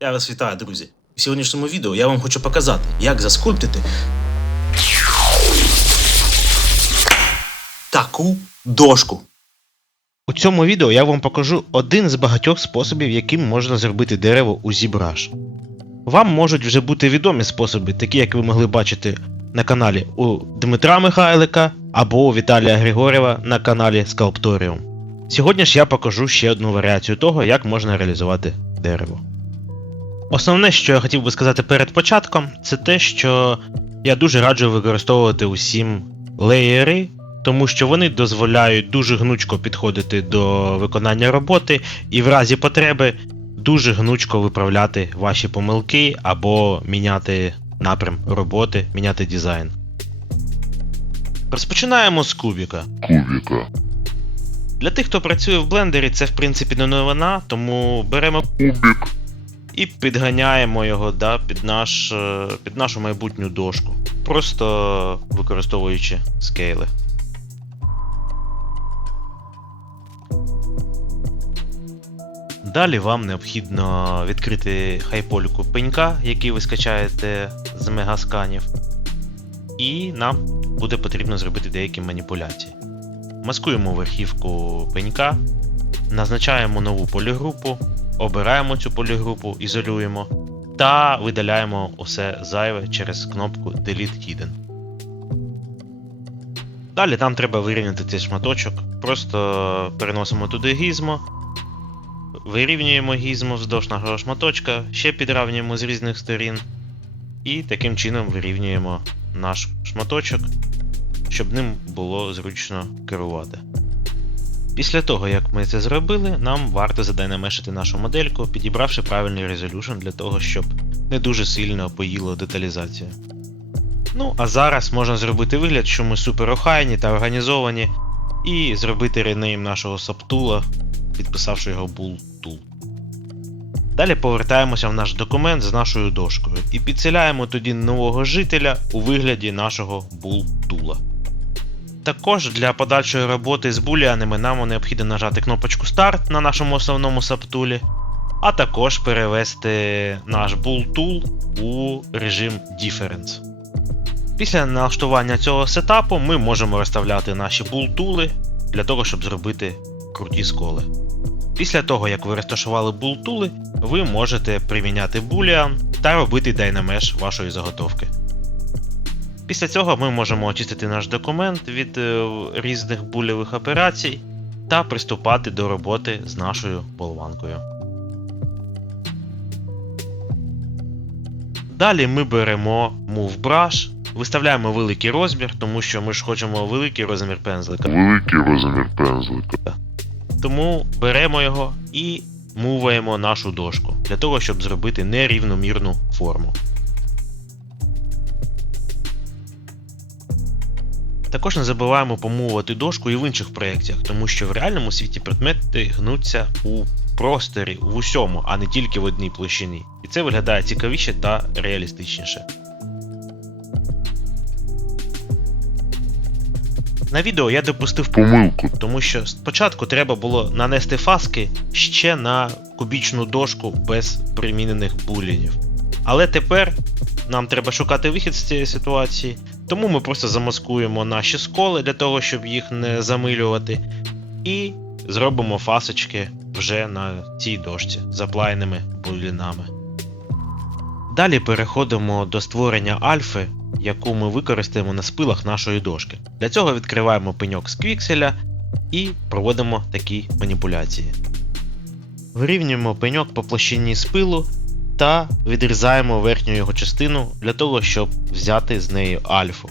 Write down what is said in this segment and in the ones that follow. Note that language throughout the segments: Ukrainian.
Я вас вітаю, друзі. В сьогоднішньому відео я вам хочу показати, як заскульптити таку дошку. У цьому відео я вам покажу один з багатьох способів, яким можна зробити дерево у ZBrush. Вам можуть вже бути відомі способи, такі як ви могли бачити на каналі у Дмитра Михайлика або у Віталія Григорєва на каналі Sculptorium. Сьогодні ж я покажу ще одну варіацію того, як можна реалізувати дерево. Основне, що я хотів би сказати перед початком, це те, що я дуже раджу використовувати усім леєри, тому що вони дозволяють дуже гнучко підходити до виконання роботи і в разі потреби дуже гнучко виправляти ваші помилки або міняти напрям роботи, міняти дизайн. Розпочинаємо з кубіка. Для тих, хто працює в блендері, це в принципі не новина, тому беремо кубік і підганяємо його під нашу майбутню дошку, просто використовуючи скейли. Далі вам необхідно відкрити хайполіку пенька, який ви скачаєте з мегасканів, і нам буде потрібно зробити деякі маніпуляції. Маскуємо верхівку пенька, назначаємо нову полігрупу, обираємо цю полігрупу, ізолюємо та видаляємо усе зайве через кнопку Delete Hidden. Далі нам треба вирівняти цей шматочок, просто переносимо туди гізмо, вирівнюємо гізмо вздовж нашого шматочка, ще підравнюємо з різних сторін і таким чином вирівнюємо наш шматочок, щоб ним було зручно керувати. Після того, як ми це зробили, нам варто задайнамешити нашу модельку, підібравши правильний резолюшн для того, щоб не дуже сильно поїло деталізацію. Ну, а зараз можна зробити вигляд, що ми супер охайні та організовані, і зробити ренейм нашого сабтула, підписавши його BullTool. Далі повертаємося в наш документ з нашою дошкою і підселяємо тоді нового жителя у вигляді нашого BullTool. Також для подальшої роботи з буліанами нам необхідно нажати кнопочку Start на нашому основному сабтулі, а також перевести наш BullTool у режим Difference. Після налаштування цього сетапу ми можемо розставляти наші BullTool для того, щоб зробити круті сколи. Після того, як ви розташували BullTool, ви можете приміняти Boolean та робити дайнамеш вашої заготовки. Після цього ми можемо очистити наш документ від різних булевих операцій та приступати до роботи з нашою болванкою. Далі ми беремо Move Brush, виставляємо великий розмір, тому що ми ж хочемо великий розмір пензлика. Тому беремо його і муваємо нашу дошку, для того, щоб зробити нерівномірну форму. Також не забуваємо помувувати дошку і в інших проєктах, тому що в реальному світі предмети гнуться у просторі, в усьому, а не тільки в одній площині. І це виглядає цікавіше та реалістичніше. На відео я допустив помилку, тому що спочатку треба було нанести фаски ще на кубічну дошку без примінених булінів. Але тепер нам треба шукати вихід з цієї ситуації, тому ми просто замаскуємо наші сколи для того, щоб їх не замилювати, і зробимо фасочки вже на цій дошці з аплайними булінами. Далі переходимо до створення альфи, яку ми використаємо на спилах нашої дошки. Для цього відкриваємо пеньок з квікселя і проводимо такі маніпуляції. Вирівнюємо пеньок по площині спилу та відрізаємо верхню його частину для того, щоб взяти з неї альфу.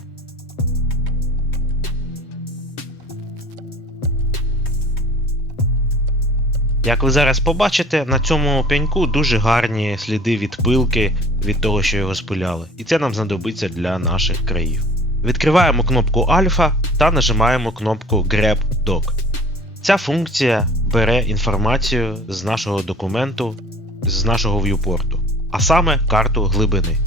Як ви зараз побачите, на цьому пеньку дуже гарні сліди від пилки, від того, що його спиляли. І це нам знадобиться для наших країв. Відкриваємо кнопку Альфа та нажимаємо кнопку Grab Doc. Ця функція бере інформацію з нашого документу, з нашого в'юпорту, а саме карту глибини.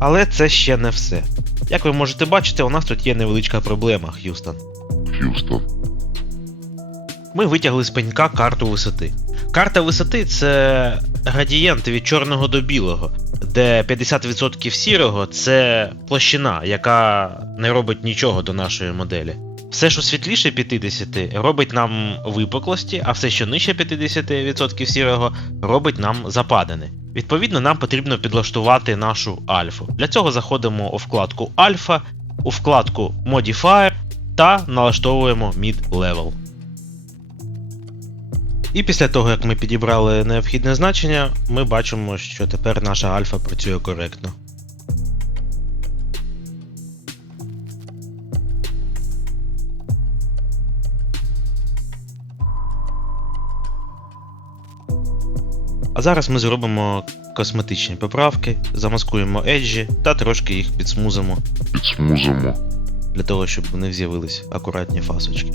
Але це ще не все. Як ви можете бачити, у нас тут є невеличка проблема, Х'юстон. Ми витягли з пенька карту висоти. Карта висоти це градієнт від чорного до білого, де 50% сірого це площина, яка не робить нічого до нашої моделі. Все, що світліше 50, робить нам випуклості, а все, що нижче 50% сірого, робить нам западини. Відповідно, нам потрібно підлаштувати нашу альфу. Для цього заходимо у вкладку Альфа, у вкладку Modifier та налаштовуємо Mid-Level. І після того, як ми підібрали необхідне значення, ми бачимо, що тепер наша альфа працює коректно. А зараз ми зробимо косметичні поправки, замаскуємо еджі та трошки їх підсмузимо, для того, щоб в них з'явились акуратні фасочки.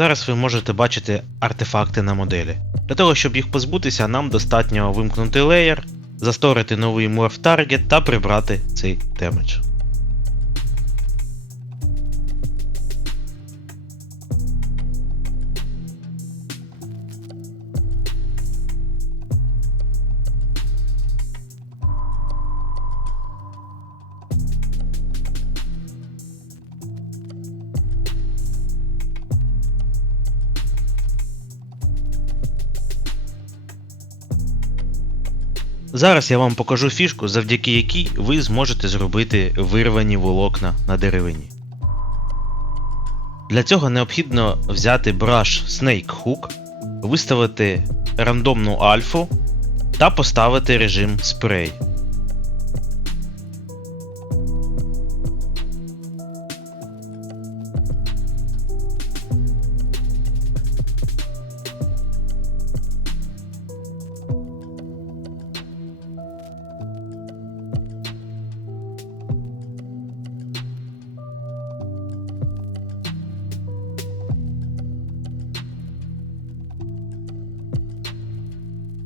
Зараз ви можете бачити артефакти на моделі. Для того, щоб їх позбутися, нам достатньо вимкнути леєр, засторити новий Morph Target та прибрати цей демедж. Зараз я вам покажу фішку, завдяки якій ви зможете зробити вирвані волокна на деревині. Для цього необхідно взяти brush Snake Hook, виставити рандомну альфу та поставити режим спрей.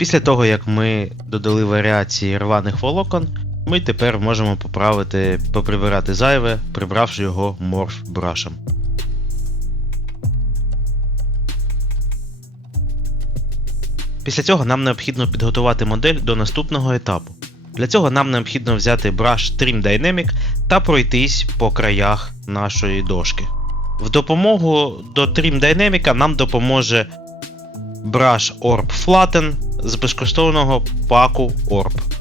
Після того, як ми додали варіації рваних волокон, ми тепер можемо поприбирати зайве, прибравши його Morph брашем. Після цього нам необхідно підготувати модель до наступного етапу. Для цього нам необхідно взяти brush Trim Dynamic та пройтись по краях нашої дошки. В допомогу до Trim Dynamic нам допоможе brush Orb Flatten з безкоштовного паку Orb.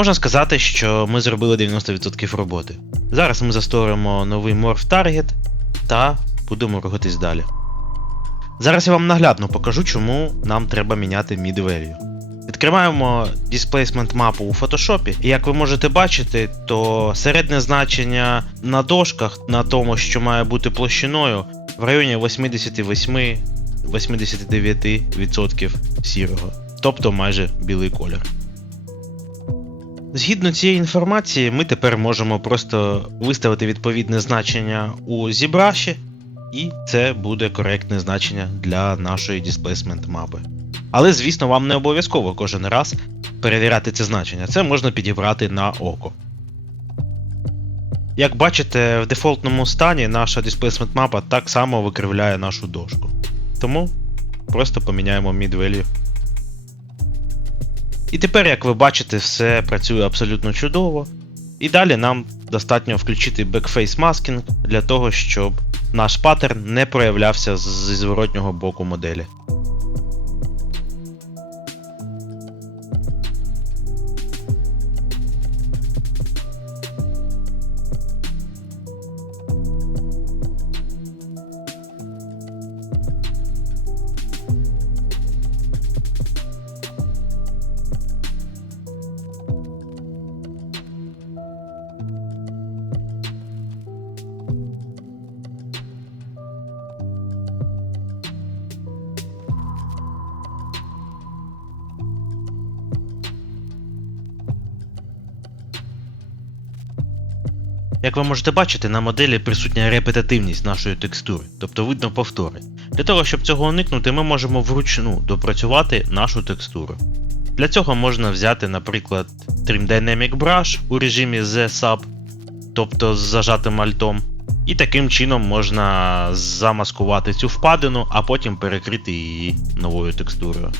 Можна сказати, що ми зробили 90% роботи. Зараз ми засторимо новий Morph Target та будемо рухатись далі. Зараз я вам наглядно покажу, чому нам треба міняти Mid-Value. Відкриваємо Displacement мапу у Photoshop, і як ви можете бачити, то середнє значення на дошках, на тому, що має бути площиною, в районі 88-89% сірого, тобто майже білий колір. Згідно цієї інформації, ми тепер можемо просто виставити відповідне значення у ZBrush і це буде коректне значення для нашої displacement мапи. Але, звісно, вам не обов'язково кожен раз перевіряти це значення. Це можна підібрати на око. Як бачите, в дефолтному стані наша displacement мапа так само викривляє нашу дошку. Тому просто поміняємо mid-value. І тепер, як ви бачите, все працює абсолютно чудово. І далі нам достатньо включити Backface Masking для того, щоб наш паттерн не проявлявся зі зворотнього боку моделі. Як ви можете бачити, на моделі присутня репетативність нашої текстури, тобто видно повтори. Для того, щоб цього уникнути, ми можемо вручну допрацювати нашу текстуру. Для цього можна взяти, наприклад, Trim Dynamic Brush у режимі Z-Sub, тобто з зажатим альтом, і таким чином можна замаскувати цю впадину, а потім перекрити її новою текстурою.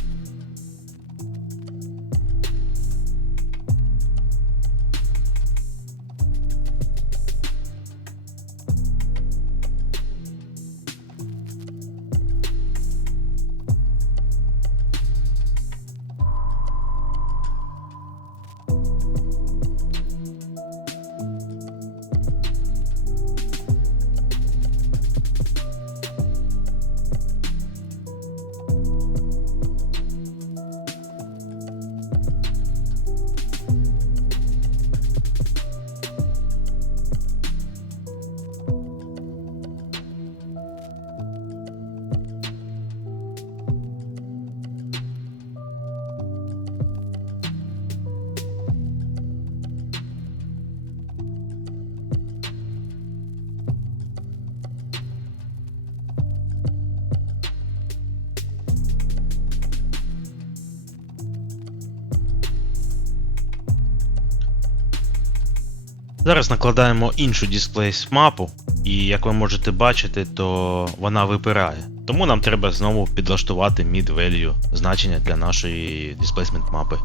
Зараз накладаємо іншу Displace мапу, і як ви можете бачити, то вона випирає. Тому нам треба знову підлаштувати mid-value значення для нашої Displacement мапи.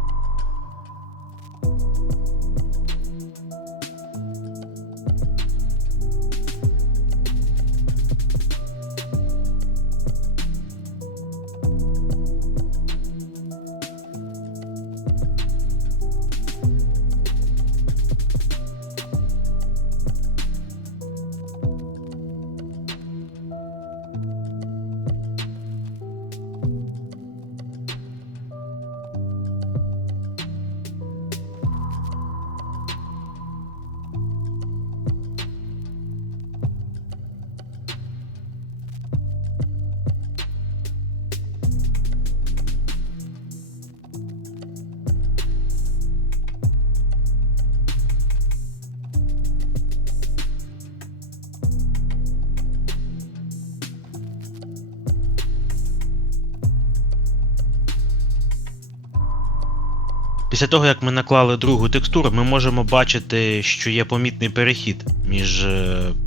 Після того, як ми наклали другу текстуру, ми можемо бачити, що є помітний перехід між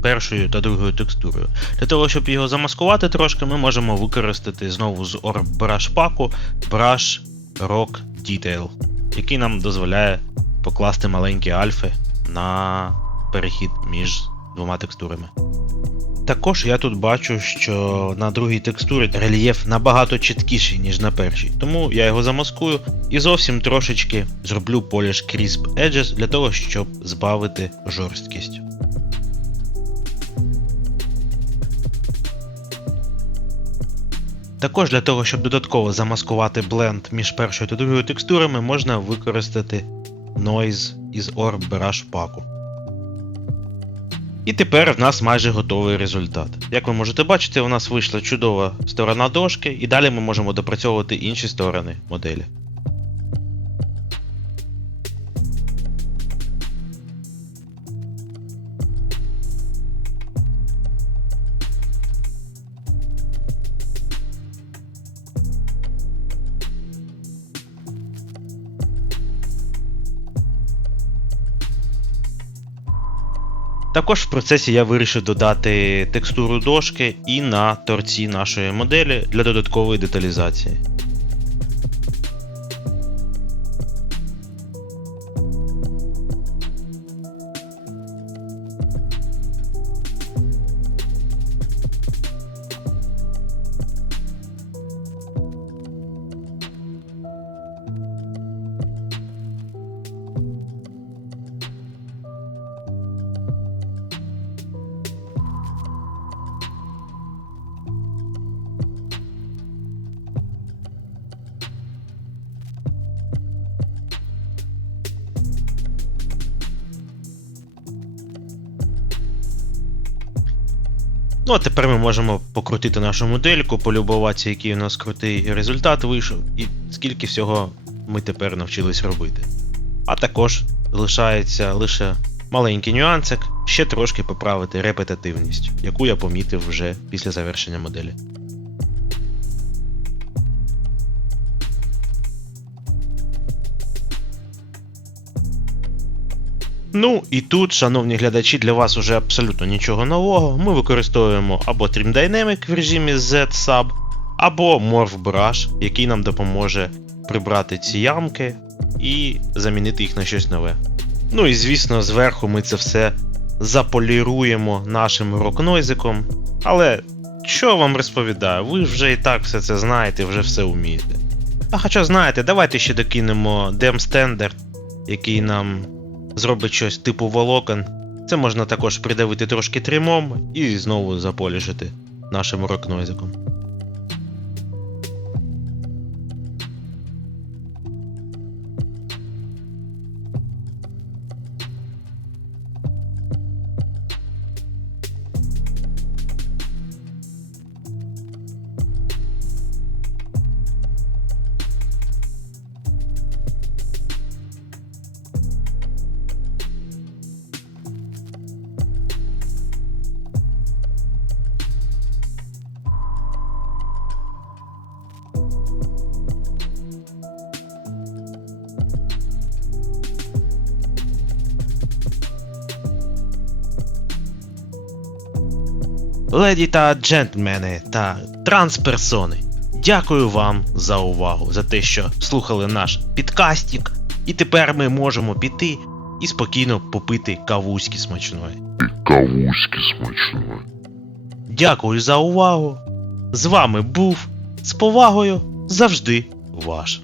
першою та другою текстурою. Для того, щоб його замаскувати трошки, ми можемо використати знову з Orb Brush паку Brush Rock Detail, який нам дозволяє покласти маленькі альфи на перехід між двома текстурами. Також я тут бачу, що на другій текстурі рельєф набагато чіткіший, ніж на першій, тому я його замаскую і зовсім трошечки зроблю Polish Crisp Edges для того, щоб збавити жорсткість. Також для того, щоб додатково замаскувати бленд між першою та другою текстурами, можна використати Noise із Orb Brush паку. І тепер в нас майже готовий результат. Як ви можете бачити, у нас вийшла чудова сторона дошки, і далі ми можемо допрацьовувати інші сторони моделі. Також в процесі я вирішив додати текстуру дошки і на торці нашої моделі для додаткової деталізації. Ну а тепер ми можемо покрутити нашу модельку, полюбуватися, який у нас крутий результат вийшов, і скільки всього ми тепер навчились робити. А також залишається лише маленький нюансик, ще трошки поправити репетитивність, яку я помітив вже після завершення моделі. Ну і тут, шановні глядачі, для вас уже абсолютно нічого нового. Ми використовуємо або Trim Dynamic в режимі Z-Sub, або Morph Brush, який нам допоможе прибрати ці ямки і замінити їх на щось нове. Ну і звісно, зверху ми це все заполіруємо нашим рок-нойзиком. Але що вам розповідаю, ви вже і так все це знаєте, вже все вмієте. А хоча знаєте, давайте ще докинемо Dem Standard, який нам зробить щось типу волокон. Це можна також придавити трошки тримом і знову заполішити нашим рок-нойзиком. Леді та джентльмени та трансперсони, дякую вам за увагу, за те, що слухали наш підкастик, і тепер ми можемо піти і спокійно попити кавуськи смачної. Дякую за увагу. З вами був, з повагою, завжди ваш.